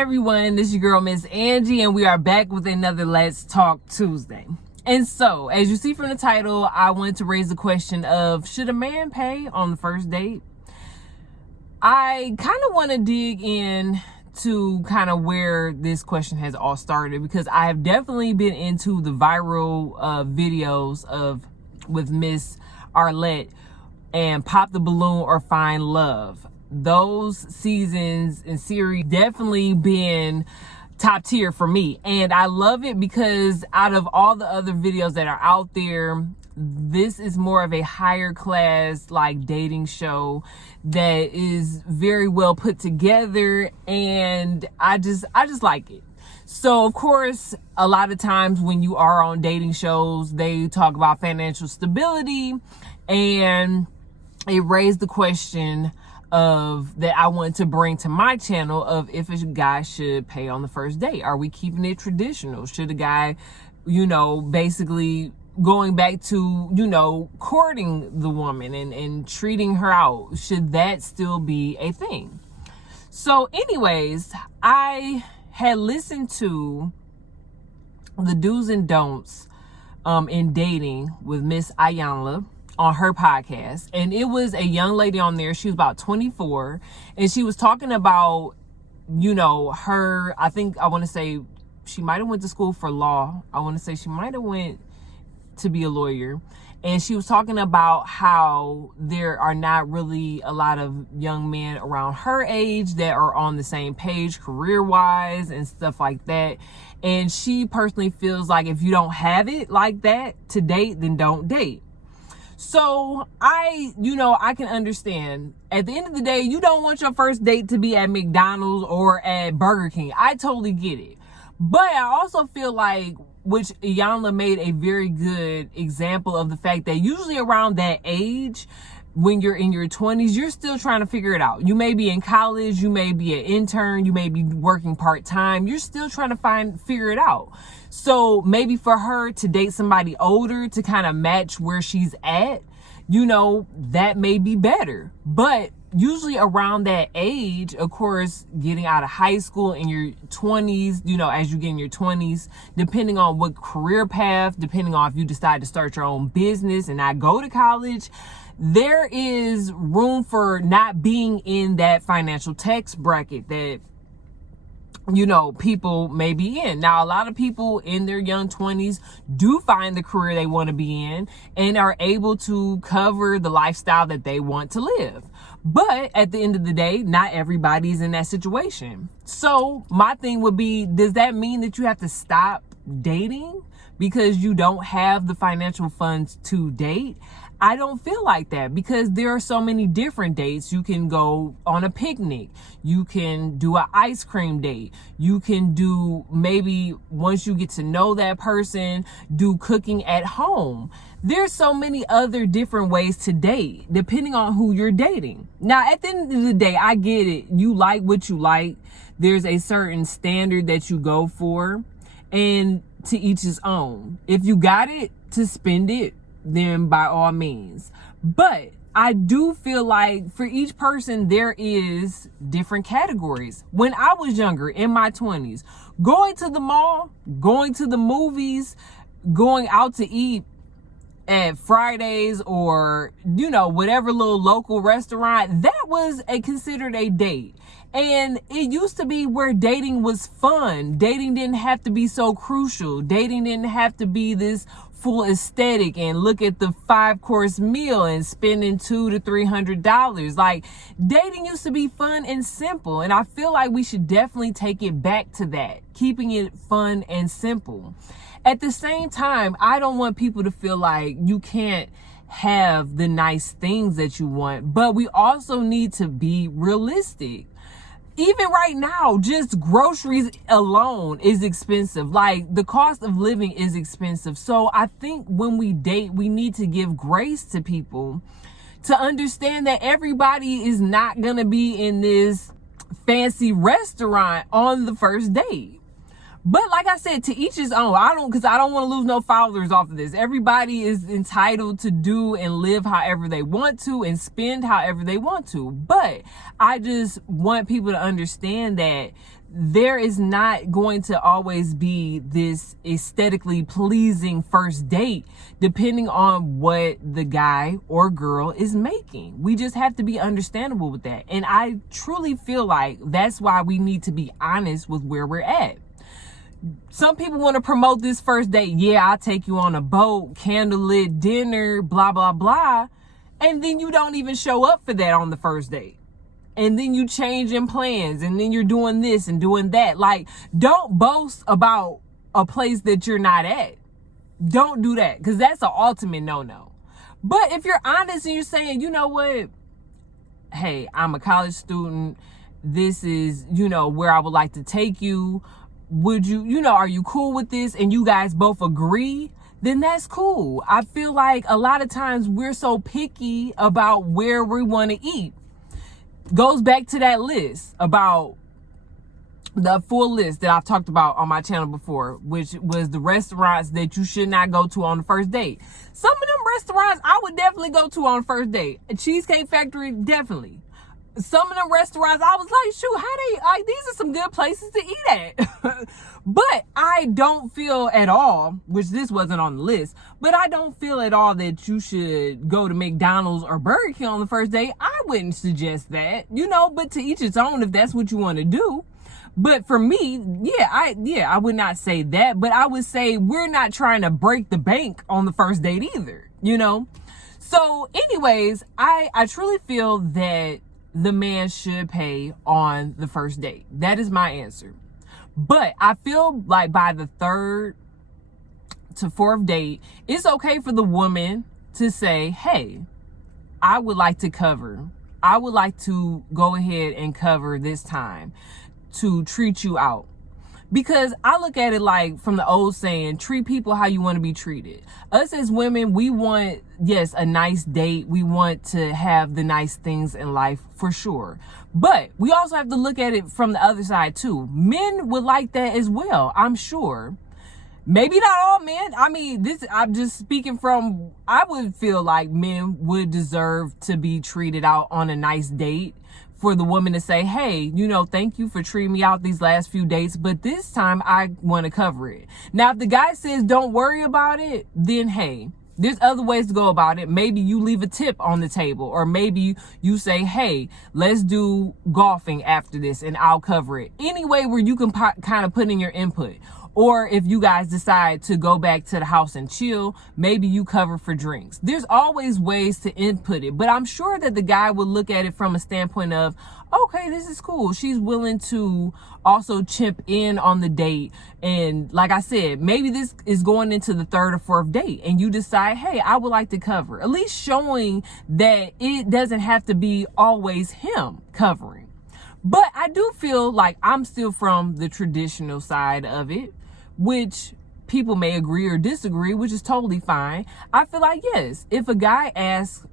everyone, this is your girl Miss Angie, and we are back with another Let's Talk Tuesday. And so, as you see from the title, I wanted to raise the question of, should a man pay on the first date? I kind of want to dig in to kind of where this question has all started, because I have definitely been into the viral videos of with Miss Arlette and Pop the Balloon or Find Love. Those seasons and series definitely been top tier for me, and I love it because out of all the other videos that are out there, this is more of a higher class like dating show that is very well put together, and I just like it. So of course, a lot of times when you are on dating shows, they talk about financial stability, and it raised the question of that I wanted to bring to my channel of if a guy should pay on the first date. Are we keeping it traditional? Should a guy, basically going back to, courting the woman and treating her out, should that still be a thing? So anyways, I had listened to the do's and don'ts in dating with Miss Ayanla on her podcast, and it was a young lady on there. She was about 24, and she was talking about, her, I want to say she might have went to school for law. I want to say she might have went to be a lawyer, and she was talking about how there are not really a lot of young men around her age that are on the same page career-wise and stuff like that. And she personally feels like if you don't have it like that to date, then don't date. So I can understand. At the end of the day, you don't want your first date to be at McDonald's or at Burger King. I totally get it. But I also feel like, which Iyanla made a very good example of the fact that usually around that age, when you're in your 20s, you're still trying to figure it out. You may be in college, you may be an intern, you may be working part-time. You're still trying to figure it out. So maybe for her to date somebody older to kind of match where she's at, that may be better. But usually around that age, of course, getting out of high school in your 20s, as you get in your 20s, depending on what career path, depending on if you decide to start your own business and not go to college, there is room for not being in that financial tax bracket that people may be in. Now, a lot of people in their young 20s do find the career they want to be in and are able to cover the lifestyle that they want to live. But at the end of the day, not everybody's in that situation. So my thing would be, does that mean that you have to stop dating because you don't have the financial funds to date? I don't feel like that, because there are so many different dates. You can go on a picnic. You can do an ice cream date. You can do, maybe once you get to know that person, do cooking at home. There's so many other different ways to date depending on who you're dating. Now, at the end of the day, I get it. You like what you like. There's a certain standard that you go for, and to each his own. If you got it to spend it, then by all means. But I do feel like for each person, there is different categories. When I was younger, in my 20s, going to the mall, going to the movies, going out to eat at Fridays or, whatever little local restaurant, that was considered a date. And it used to be where dating was fun. Dating didn't have to be so crucial. Dating didn't have to be this full aesthetic and look at the 5-course meal and spending $200 to $300. Like, dating used to be fun and simple. And I feel like we should definitely take it back to that, keeping it fun and simple. At the same time, I don't want people to feel like you can't have the nice things that you want, but we also need to be realistic. Even right now, just groceries alone is expensive. Like, the cost of living is expensive. So I think when we date, we need to give grace to people to understand that everybody is not going to be in this fancy restaurant on the first date. But like I said, to each his own. I don't want to lose no followers off of this. Everybody is entitled to do and live however they want to and spend however they want to. But I just want people to understand that there is not going to always be this aesthetically pleasing first date depending on what the guy or girl is making. We just have to be understandable with that. And I truly feel like that's why we need to be honest with where we're at. Some people want to promote this first date. Yeah, I'll take you on a boat, candlelit dinner, blah, blah, blah. And then you don't even show up for that on the first date. And then you change in plans, and then you're doing this and doing that. Like, don't boast about a place that you're not at. Don't do that, because that's an ultimate no-no. But if you're honest and you're saying, you know what? Hey, I'm a college student. This is, where I would like to take you. Would you, are you cool with this? And you guys both agree, then that's cool. I feel like a lot of times we're so picky about where we want to eat. Goes back to that list about the full list that I've talked about on my channel before, which was the restaurants that you should not go to on the first date. Some of them restaurants I would definitely go to on the first date. A Cheesecake Factory, definitely. Some of them restaurants, I was like, shoot, these are some good places to eat at. But I don't feel at all, which this wasn't on the list, but I don't feel at all that you should go to McDonald's or Burger King on the first date. I wouldn't suggest that, but to each its own if that's what you want to do. But for me, I would not say that, but I would say we're not trying to break the bank on the first date either, So anyways, I truly feel that the man should pay on the first date. That is my answer. But I feel like by the third to fourth date, it's okay for the woman to say, hey, I would like to go ahead and cover this time to treat you out. Because I look at it like from the old saying, treat people how you want to be treated. Us as women, we want, yes, a nice date. We want to have the nice things in life for sure. But we also have to look at it from the other side too. Men would like that as well, I'm sure. Maybe not all men. I'm just speaking from, I would feel like men would deserve to be treated out on a nice date. For the woman to say, hey, thank you for treating me out these last few dates, but this time I want to cover it. Now, if the guy says don't worry about it, then hey, there's other ways to go about it. Maybe you leave a tip on the table, or maybe you say, hey, let's do golfing after this and I'll cover it. Any way where you can kind of put in your input. Or if you guys decide to go back to the house and chill, maybe you cover for drinks. There's always ways to input it, but I'm sure that the guy would look at it from a standpoint of, okay, this is cool. She's willing to also chip in on the date. And like I said, maybe this is going into the third or fourth date and you decide, hey, I would like to cover. At least showing that it doesn't have to be always him covering. But I do feel like I'm still from the traditional side of it, which people may agree or disagree, which is totally fine. I feel like, yes, if a guy is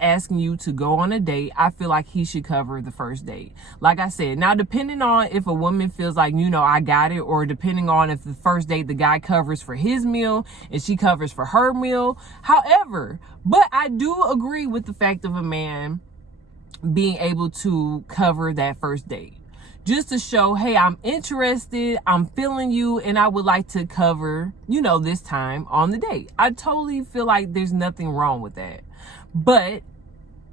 asking you to go on a date, I feel like he should cover the first date. Like I said, now depending on if a woman feels like, I got it, or depending on if the first date, the guy covers for his meal and she covers for her meal. However, but I do agree with the fact of a man being able to cover that first date. Just to show, hey, I'm interested, I'm feeling you, and I would like to cover, this time on the date. I totally feel like there's nothing wrong with that. But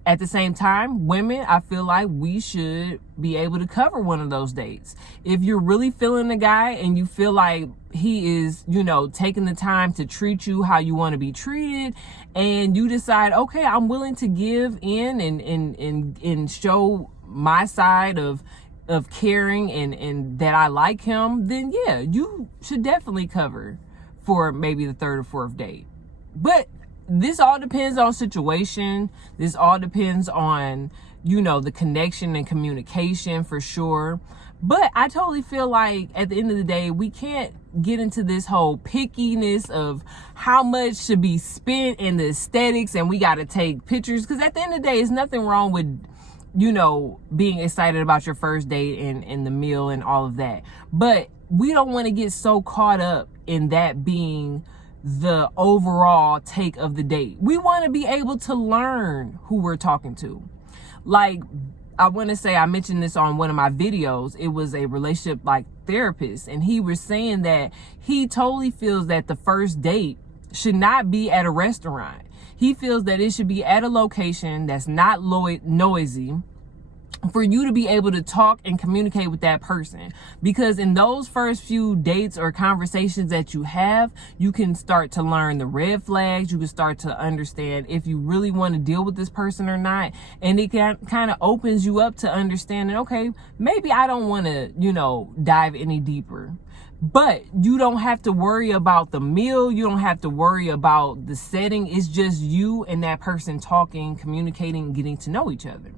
at the same time, women, I feel like we should be able to cover one of those dates. If you're really feeling the guy and you feel like he is, taking the time to treat you how you want to be treated, and you decide, okay, I'm willing to give in and show my side of caring and that I like him, then yeah, you should definitely cover for maybe the third or fourth date. But this all depends on situation. This all depends on, the connection and communication for sure. But I totally feel like at the end of the day, we can't get into this whole pickiness of how much should be spent in the aesthetics and we got to take pictures. Because at the end of the day, it's nothing wrong with, being excited about your first date and the meal and all of that. But we don't want to get so caught up in that being the overall take of the date. We want to be able to learn who we're talking to. Like, I want to say I mentioned this on one of my videos. It was a relationship like therapist, and he was saying that he totally feels that the first date should not be at a restaurant. He feels that it should be at a location that's not noisy, for you to be able to talk and communicate with that person. Because in those first few dates or conversations that you have, you can start to learn the red flags. You can start to understand if you really want to deal with this person or not. And it kind of opens you up to understanding, okay, maybe I don't want to, dive any deeper. But you don't have to worry about the meal. You don't have to worry about the setting. It's just you and that person talking, communicating, getting to know each other.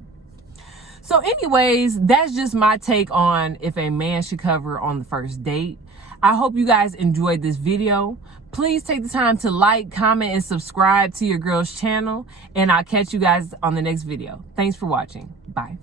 So anyways, that's just my take on if a man should cover on the first date. I hope you guys enjoyed this video. Please take the time to like, comment, and subscribe to your girl's channel. And I'll catch you guys on the next video. Thanks for watching. Bye.